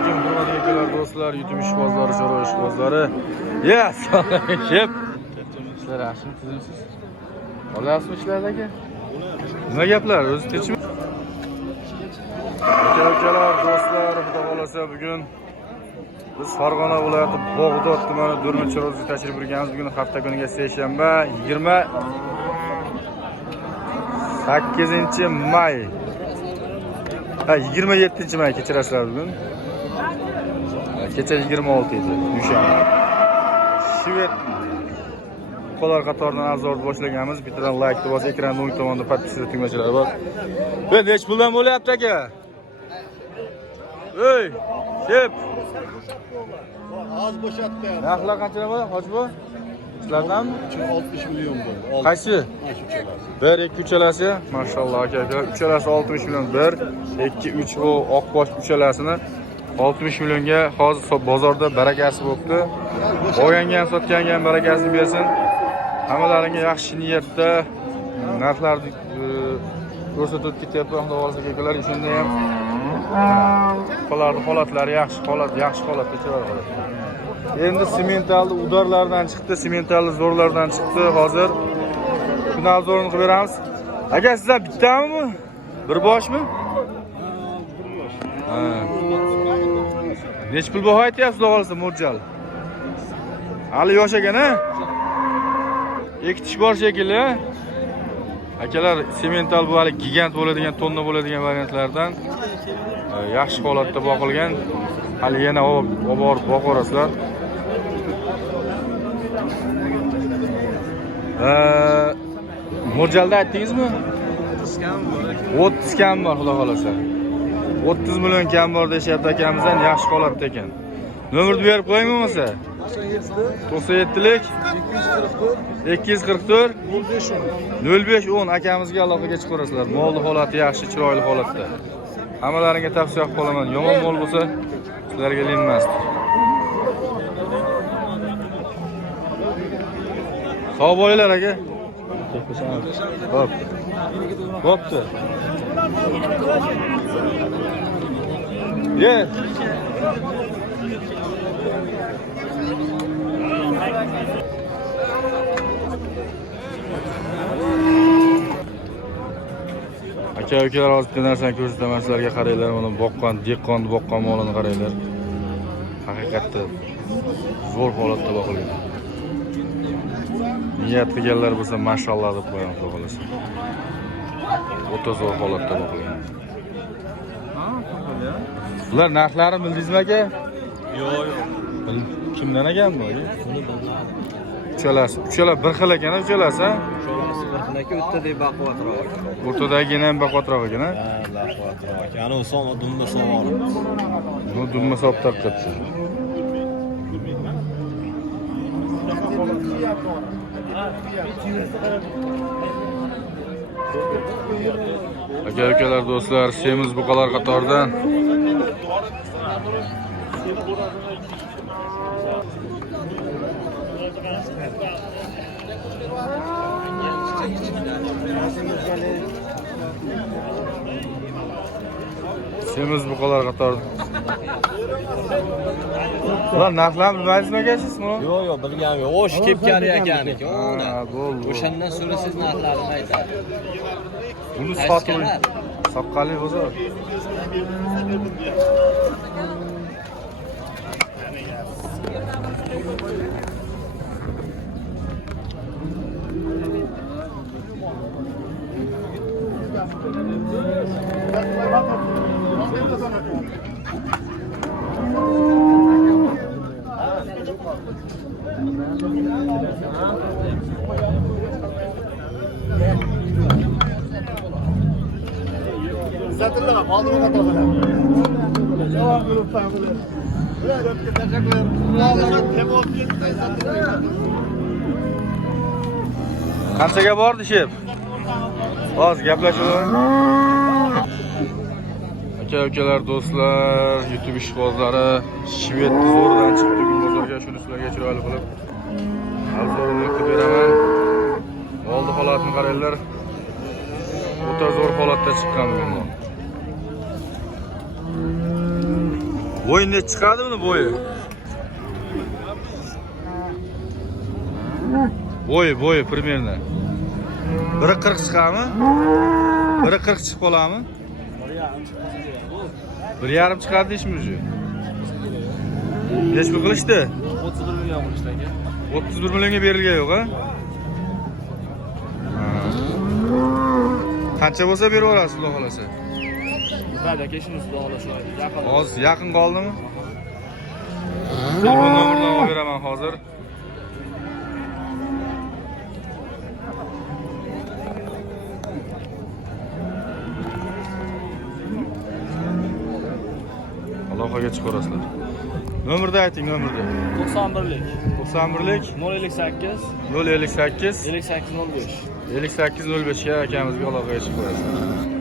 alaykum, hurmatli akalar, do'stlar, YouTube ishqibozlari, chorva ishqibozlari. Assalomu alaykum. Ishlar yaxshimi, tuzimsiz? Olasizmi ishlardagi? Nima gaplar? O'zi tinchmi? Akalar, do'stlar, xudo xolasa bugun biz Farg'ona viloyati Bog'dod tumani Durmichirovga tashrif buyurganmiz. Bugun hafta kuniga seshanba 28 may. 27-may kechirasizlar bugun. Kecha 26 edi, dushanba. Shved qo'lar qatoridan avzorni boshlaganmiz. Bittadan like bosib, ekranning o'ng tomonida podpiska tugmachalari bor. Ben hech puldan bo'lyapti aka. Ey, shep. Az bo'shatdi. Narxlar qancha bo'ladi, hojibo? Sizlardanmi? 60 million bo'ldi. Qaysi? 1, 2, 3 alasi, mashalloh aka. 3 alasi 60 million. 1, 2, 3 va oqbosh 3 alasini 60 millionga hozir bozorda barakasi bo'libdi. Olgangan, sotgangan ham barakasini bersin. Hammalaringga yaxshi niyatda narxlarni ko'rsatib ketyapti. Xudo xolasa akalar, shunda ham holatlari yaxshi holatda chiqadi. Endi sementalni udarlardan chiqdi, sementalni zo'rlardan chiqdi. Hozir shuni zo'rini qilib beramiz. Aka, sizlar bittami? Bir boshmi? Ha. Nech pul baho aytyapsiz, xudo xolasa mo'ljal? Hali yosh ekan-a? Ekitish bor shekilli. Akalar, semental bu hali gigant bo'ladigan, tonna bo'ladigan variantlardan yaxshi holatda boqilgan. Hali yana olib borib boqarasizlar. Mo'ljalda aytdingizmi? 30 kam bor, xudo xolasa. 30 million kam bor deyapti akamizdan, yaxshi holatda ekan. Nomerni berib qo'yingmi bo'lmasa? 97lik 244 0510 akamizga aloqaga chiqarasizlar. Molni holati yaxshi, chiroyli holatda. Hammalaringga tavsiya qolaman. Yomon mol bo'lsa, sizlarga ilinmasdi. Sog' bo'linglar aka. Hop. Bo'pti. Ye. Aka-ukalar, hozir bir narsani ko'rsataman sizlarga, qaranglar. Mana boqqan, dehqonni boqqan molini qaranglar. Haqiqatda zo'r holatda boqilgan. Niyat qilganlar bo'lsa, mashalloh deb qo'yamiz, xudo xolasa. O'ta zo'r holatda boqilgan. Ular narxlari bildingizmi aka? Yo'q. Kimdan ekan bu? Uchalasi bir xil ekan, uchalasi, ha? Uchalasi bir xil ekan, o'rtadagi baquvvatroq. O'rtadagina ham baquvvatroq ekan, ha? Ha, baquvvatroq. Yana u so'm dumma so'm. Bu dumma so'p taqibdi. Aka-ukalar, do'stlar, semiz buqalar qatoridan semiz buqalar qatoridan. Ular narxlarni bilmaysizmi aka siz buni? Yo'q, bilganim yo'q. O'sh kepkari ekan-ku. Ha, bo'ldi. O'shandan so'ra siz narxlarini aytadi. Buni sotib soqqali bo'lsa. Zaten malum katalım. Cevap verin tamamıyla. Böyle teşekkürler. Allah'a temokin Qanchaga bordi shep? Hozir gaplashamiz. Aka-ukalar, do'stlar, YouTube ishqibozlari, Shved zo'ridan chiqdi bugun bozorga. Shuni sizlarga chiroyli qilib arzonli qilib beraman. Oldi holatni qaranglar. O'ta zo'r holatda chiqqan bugun. Bo'yi ne chiqadi buni bo'yi? Bo'yi примерно. 1.40 chiqadimi? 1.40 chiqib qoladimi? 1.5 chiqadi deyishmi o'zi? Necha pul qilishdi? 31 million qilishdi aka. 31 millionga berilgan yo'q, ha? Qancha bo'lsa berib olasiz, Xudo xolasa. Mayli aka, ishimiz xudo xolasa. Yaqin. Hozir yaqin qoldimi? Telefon nomerini olib beraman hozir. Aloqaga chiqarasizlar. Nomerni ayting, nomerni. 91lik. 91lik 058 058 5805. 5805 ga akamizga aloqaga chiqib qo'yasiz.